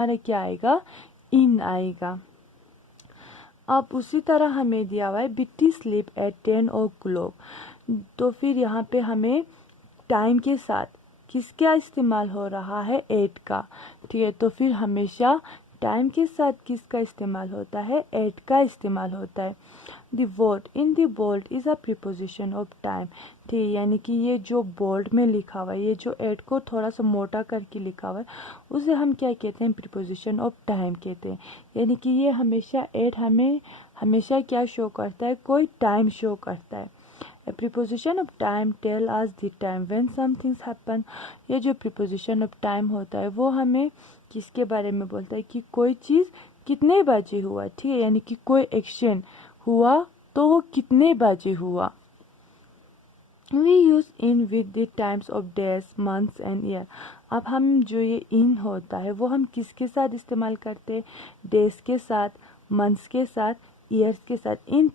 हमारा क्या आएगा, इन आएगा। अब उसी तरह हमें दिया हुआ है बिट्टी स्लीप एट 10 o'clock। तो फिर यहाँ पे हमें टाइम के साथ किसका इस्तेमाल हो रहा है, 8 का। ठीक है, तो फिर हमेशा टाइम के साथ किसका इस्तेमाल होता है, 8 का इस्तेमाल होता है। The word in the bold is a preposition of time. ठीक है, यानी कि ये जो बोल्ड में लिखा हुआ है, ये जो 8 को थोड़ा सा मोटा करके लिखा हुआ है, उसे हम क्या कहते हैं, प्रीपोजिशन ऑफ टाइम कहते हैं। यानी कि ये हमेशा 8 हमें हमेशा क्या शो करता है, कोई टाइम शो करता है। A preposition of time tell us the time when something happen। ये जो preposition of time होता है वो हमें किसके बारे में बोलता है कि कोई चीज़ कितने बजे हुआ। ठीक है, यानी कि कोई एक्शन हुआ तो वो कितने बजे हुआ। We use in with the times of days, months and year। अब हम जो ये in होता है वो हम किसके साथ इस्तेमाल करते हैं, डेज के साथ, मंथ्स के साथ, ईयर्स के साथ। इन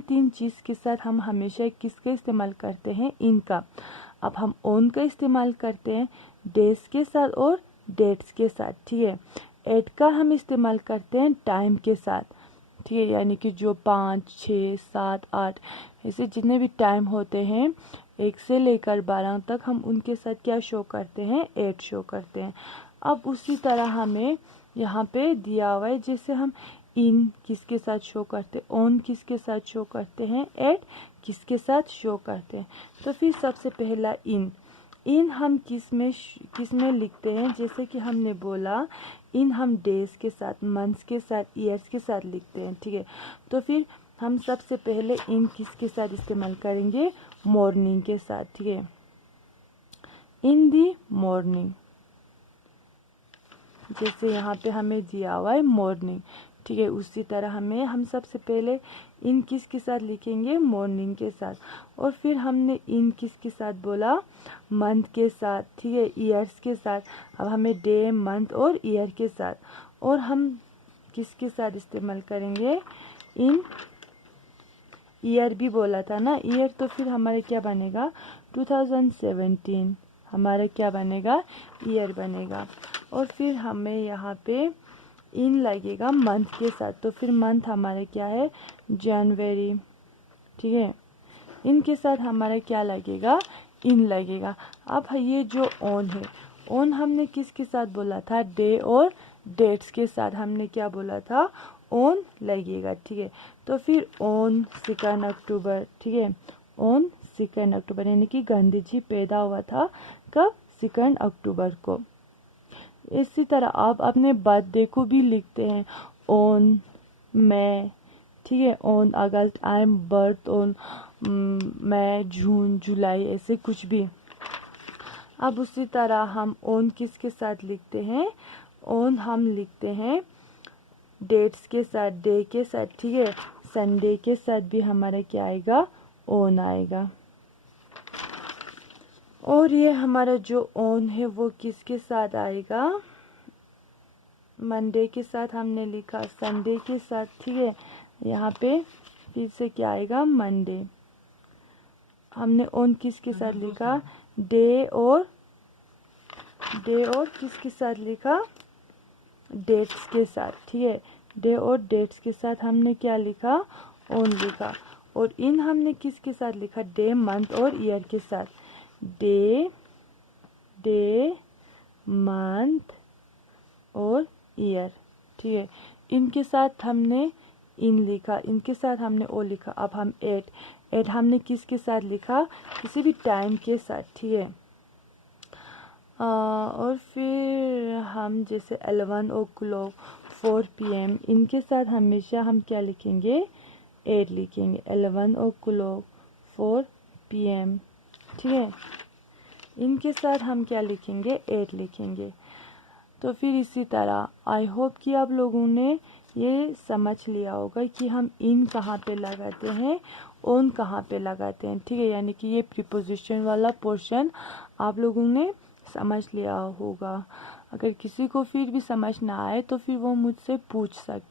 तीन चीज़ के साथ हम हमेशा किसका इस्तेमाल करते हैं, इनका। अब हम ओन का इस्तेमाल करते हैं डेज के साथ और डेट्स के साथ। ठीक है, एट का हम इस्तेमाल करते हैं टाइम के साथ। ठीक है, यानी कि जो 5, 6, 7, 8 ऐसे जितने भी टाइम होते हैं 1 से लेकर 12 तक, हम उनके साथ क्या शो करते हैं, 8 शो करते हैं। अब उसी तरह हमें यहाँ पे दिया हुआ है, जैसे हम इन किसके साथ शो करते हैं, ऑन किसके साथ शो करते हैं, 8 किसके साथ शो करते हैं। तो फिर सबसे पहला इन हम किस में लिखते हैं, जैसे कि हमने बोला इन हम डेज के साथ, मंथ्स के साथ, ईयर्स के साथ लिखते हैं। ठीक है, तो फिर हम सबसे पहले इन किसके साथ इस्तेमाल करेंगे, मॉर्निंग के साथ। ठीक है, इन दी मॉर्निंग, जैसे यहाँ पे हमें दिया हुआ है मॉर्निंग। ठीक है, उसी तरह हम सबसे पहले इन किसके साथ लिखेंगे, मॉर्निंग के साथ। और फिर हमने इन किसके साथ बोला, मंथ के साथ। ठीक है, ईयर्स के साथ। अब हमें डे, मंथ और ईयर के साथ। और हम किसके साथ इस्तेमाल करेंगे, इन ईयर भी बोला था ना, ईयर। तो फिर हमारे क्या बनेगा, 2017 हमारा क्या बनेगा, ईयर बनेगा। और फिर हमें यहाँ पे इन लगेगा मंथ के साथ, तो फिर मंथ हमारे क्या है, जनवरी। ठीक है, इनके साथ हमारा क्या लगेगा, इन लगेगा। अब ये जो ऑन है, ऑन हमने किसके साथ बोला था, डे और डेट्स के साथ हमने क्या बोला था, ऑन लगेगा। ठीक है, तो फिर ऑन 2 अक्टूबर। ठीक है, ऑन 2 अक्टूबर, यानी कि गांधी जी पैदा हुआ था कब, 2 अक्टूबर को। इसी तरह आप अपने बर्थडे को भी लिखते हैं ऑन मई। ठीक है, on August, I am birth on May, June, July, ऐसे कुछ भी। अब उसी तरह हम ऑन किसके साथ लिखते हैं, ऑन हम लिखते हैं डेट्स के साथ, डे के साथ। ठीक है, संडे के साथ भी हमारा क्या आएगा, ऑन आएगा। और ये हमारा जो ऑन है वो किसके साथ आएगा, मंडे के साथ हमने लिखा, संडे के साथ। ठीक है, यहाँ पे फिर से क्या आएगा, मंडे। हमने ऑन किसके साथ लिखा, डे और किसके साथ लिखा, डेट्स के साथ। ठीक है, डे और डेट्स के साथ हमने क्या लिखा, ऑन लिखा। और इन हमने किसके साथ लिखा, डे, मंथ और ईयर के साथ। डे, मंथ और ईयर। ठीक है, इनके साथ हमने इन लिखा, इनके साथ हमने ओ लिखा। अब हम एट हमने किसके साथ लिखा, किसी भी टाइम के साथ। ठीक है, और फिर हम जैसे 11 o'clock, 4 PM, इनके साथ हमेशा हम क्या लिखेंगे, 8 लिखेंगे। 11 o'clock, 4 PM। ठीक है, इनके साथ हम क्या लिखेंगे, 8 लिखेंगे। तो फिर इसी तरह आई होप कि आप लोगों ने ये समझ लिया होगा कि हम इन कहाँ पे लगाते हैं, ऑन कहाँ पे लगाते हैं। ठीक है, यानी कि ये प्रीपोजिशन वाला पोर्शन आप लोगों ने समझ लिया होगा। अगर किसी को फिर भी समझ ना आए तो फिर वो मुझसे पूछ सकते